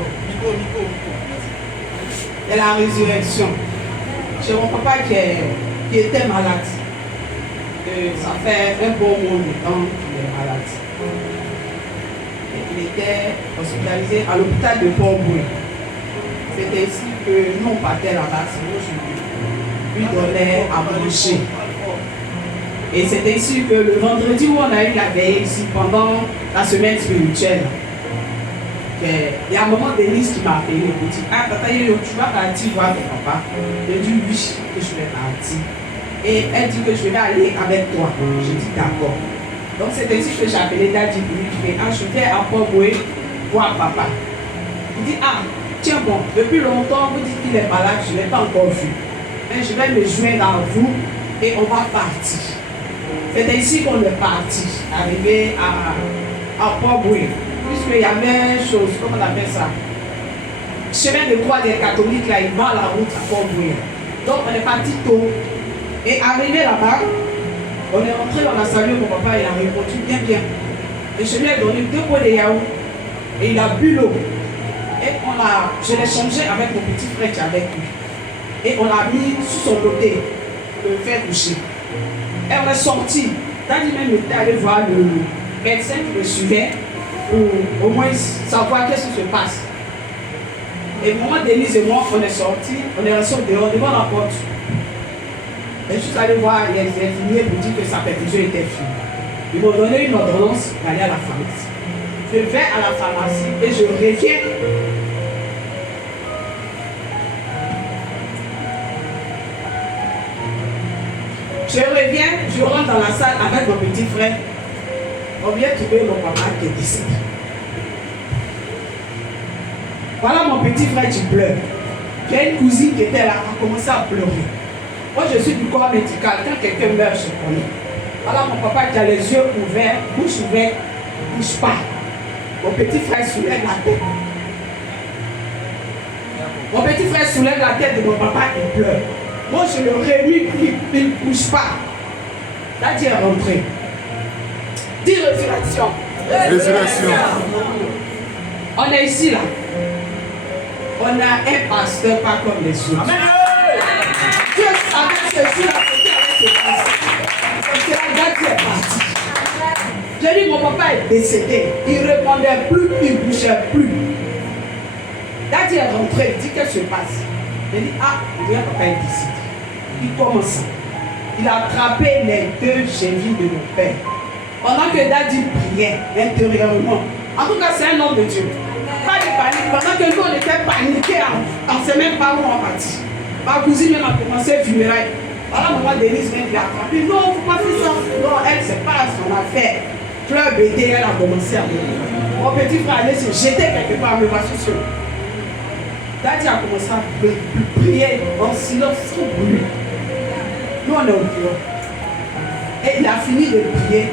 résurrection. Et la résurrection. J'ai mon papa qui était malade. Ça fait un bon moment de temps qu'il est malade. Et il était hospitalisé à l'hôpital de Port-Boué. C'était ici que nous on partait là-bas, je lui donnais à manger. Et c'était ici que le vendredi où on a eu la veille ici pendant la semaine spirituelle, il y a un moment Denise qui m'a appelé, elle me dit, ah tata, tu vas partir voir ton papa. J'ai dit oui, que je vais partir. Et elle dit que je vais aller avec toi. Je dis d'accord. Donc c'est ainsi que j'ai appelé Daddy pour lui dire, ah je vais à Port-Boué voir papa. Il dit, ah tiens bon, depuis longtemps vous dites qu'il est malade, je ne l'ai pas encore vu. Mais je vais me joindre à vous et on va partir. C'est ainsi qu'on est parti, arrivé à Port-Boué. Puisqu'il y avait une chose, comment on appelle ça? Chemin de croix des catholiques, là, il va la route à Port-Boué. Donc on est parti tôt. Et arrivé là-bas, on est rentré, on a salué mon papa, il a répondu bien. Et je lui ai donné 2 pots de yaourt. Et il a bu l'eau. Et je l'ai changé avec mon petit frère qui est avec lui. Et on l'a mis sous son côté, le faire coucher. Et on est sorti. Daddy même était allé voir le médecin qui me suivait pour au moins savoir qu'est-ce qui se passe. Et maman Denise et moi, on est sortis, on est restés dehors, devant la porte. Et je suis allé voir les infirmiers pour dire que sa perfusion était finie. Ils m'ont donné une ordonnance d'aller à la pharmacie. Je vais à la pharmacie et je reviens. Je rentre dans la salle avec mon petit frère. On vient trouver mon papa qui est décédé. Voilà mon petit frère qui pleure. J'ai une cousine qui était là, a commencé à pleurer. Moi je suis du corps médical, quand quelqu'un meurt, je connais. Voilà mon papa qui a les yeux ouverts, bouche ouverte, ne bouge pas. Mon petit frère soulève la tête. Mon petit frère soulève la tête de mon papa et pleure. Moi je le réunis, il ne bouge pas. Daddy est rentré. Dis résurrection. Résurrection. On est ici là. On a un pasteur pas comme les autres. Amen. Dieu savait ceci là, c'était avec ce pasteur. Parce que la Daddy est parti. J'ai dit mon papa est décédé. Il ne répondait plus, il ne bougeait plus. Daddy est rentré, il dit qu'est-ce qui se passe. Il dit ah, mon papa est décédé. Il commence. Il a attrapé les 2 chevilles de mon père. Pendant que Daddy priait intérieurement. En tout cas, c'est un homme de Dieu. Pas de panique. Pendant que nous, on était paniqués, on ne sait même pas où on va partir. Ma cousine vient a commencé à funérailles. Voilà, maman Denise vient de l'attraper. Non, il ne faut pas faire ça. Non, elle, c'est pas son affaire. Fleur bébé, elle a commencé à mourir. Mon petit frère allait se jeter quelque part, me voici sûr. Daddy a commencé à prier en silence, sans bruit. Nous, on est au bureau. Et il a fini de prier.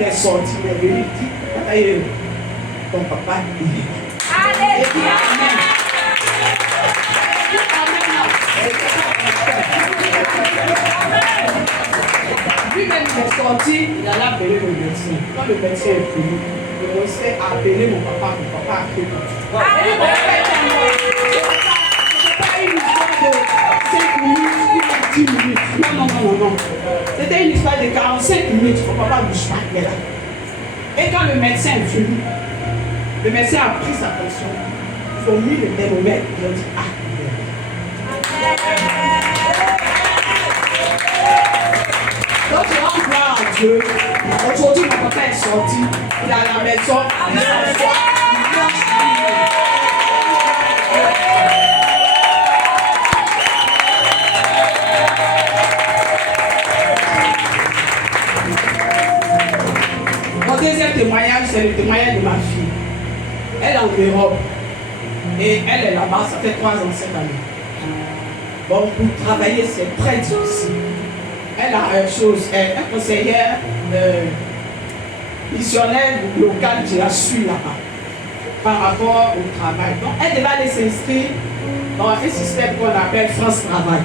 Il est sorti, il est venu, il dit, ton papa, il est là. Alléluia. Et il dit, amen. Lui-même, il est sorti, il allait appeler le médecin. Quand le médecin est venu, le médecin a appelé mon papa a appelé mon papa. Et mon papa était mort. Ce n'était pas une histoire de 5 minutes, 10 minutes. Non. C'était une histoire de 45 minutes. Mon papa ne bouge pas, il est là. Et quand le médecin est venu, le médecin a pris sa pression. Ils ont mis le thermomètre. Ils ont dit, ah, donc je rends gloire à Dieu. Aujourd'hui, mon papa est sorti. Il est à la maison. Il s'assoit. Mon deuxième témoignage, c'est le témoignage de ma fille. Elle est en Europe. Et elle est là-bas, ça fait 3 ans cette année. Bon, pour travailler, c'est très difficile. Elle a un conseiller missionnaire local qui la suit là-bas par rapport au travail. Donc, elle devait aller s'inscrire dans un système qu'on appelle France Travail.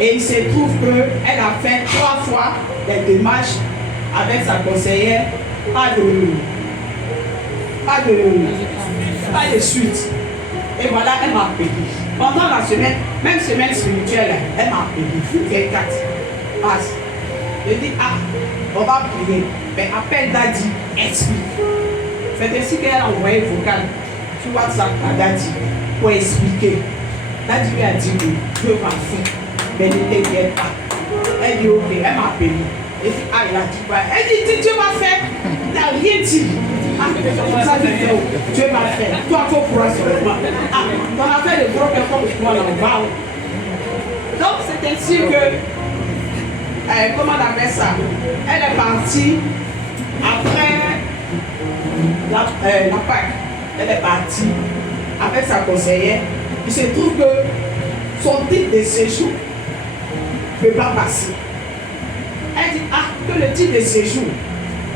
Et il se trouve qu'elle a fait 3 fois des démarches avec sa conseillère, pas de suite. Et voilà, elle m'a payé. Pendant la semaine, même semaine spirituelle, elle m'a payé. 24. Passe. Je dis, ah, on va prier. Mais appelle Daddy, explique. C'est ainsi qu'elle a envoyé le vocal sur WhatsApp à Daddy pour expliquer. Daddy lui a dit oui, Dieu m'a fait, mais ne t'inquiète pas. Elle dit ok, elle m'a payé. Et puis, ah, il a dit quoi? Elle dit, Dieu m'a fait, il n'a rien dit. Ah, ça dit Dieu m'a fait. Toi, il faut croire seulement. Ah, ton affaire de gros personnes pour toi, là, on va. Donc, c'est ainsi que, comment on appelle ça? Elle est partie après la Pâque. Elle est partie avec sa conseillère. Il se trouve que son titre de séjour ne peut pas passer. Elle dit, ah, que le titre de séjour,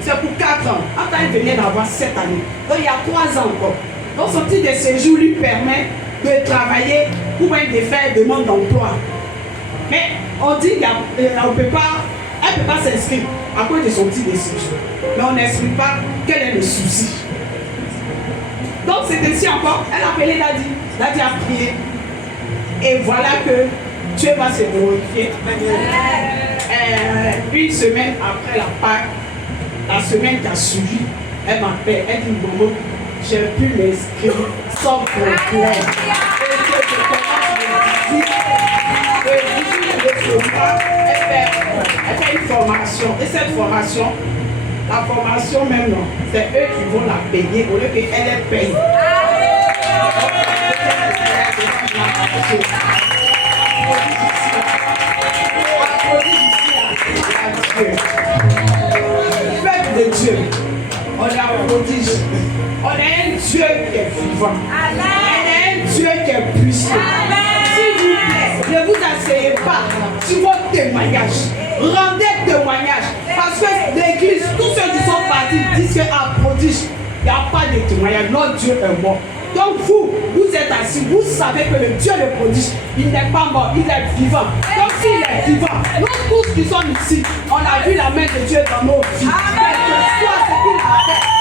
c'est pour 4 ans. Quand elle venait d'avoir 7 années. Donc il y a 3 ans encore. Donc son titre de séjour lui permet de travailler ou même de faire demande d'emploi. Mais on dit qu'elle ne peut pas s'inscrire à cause de son titre de séjour. Mais on n'explique pas quel est le souci. Donc c'est ainsi encore, elle a appelé Daddy. Daddy a prié. Et voilà que Dieu va se glorifier. Une semaine après la Pâque, la semaine qui a suivi, elle m'appelle, elle dit maman, j'ai pu m'inscrire sans problème. Et que je commence elle fait une formation. Et cette formation, la formation même, c'est eux qui vont la payer au lieu qu'elle est payée. Faites de Dieu. On a un prodige. On a un Dieu qui est vivant. On a un Dieu qui est puissant. S'il vous plaît, ne vous asseyez pas sur votre témoignage. Rendez témoignage. Parce que l'église, tous ceux qui sont partis disent qu'à prodige, il n'y a pas de témoignage. Notre Dieu est mort. Donc vous êtes assis, vous savez que le Dieu de prodige, il n'est pas mort, il est vivant. Donc s'il est vivant, nous tous qui sommes ici, on a vu la main de Dieu dans nos vies. Quel que soit ce qu'il a fait.